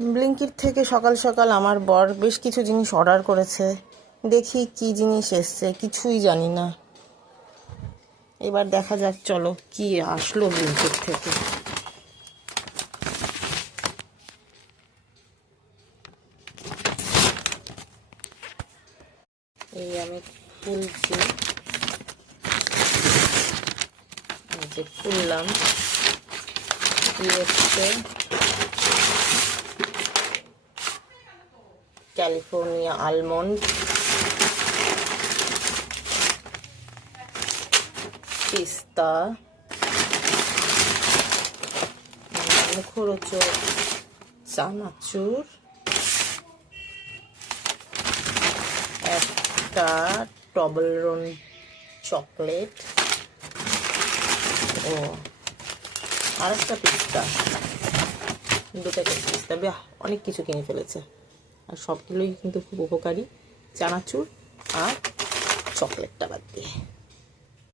ব্লিঙ্কিট থেকে সকাল সকাল আমার বর বেশ কিছু জিনিস অর্ডার করেছে। দেখি কি জিনিস এসছে, কিছুই জানি না। এবার দেখা যাক, চলো কি আসলো ব্লিঙ্কিট থেকে। এই আমি খুলছি, এই যে খুললাম, কি হচ্ছে ক্যালিফোর্নিয়া আলমন্ড, পিস্তা, মুখরোচক চানাচুর, একটা টবলরন চকলেট, ও আর একটা পিস্তা, দুটো পিস্তা। বাহ, অনেক কিছু কিনে ফেলেছে, আর সবগুলোই কিন্তু খুব উপকারী, চানাচুর আর চকলেটটা বাদ দিয়ে।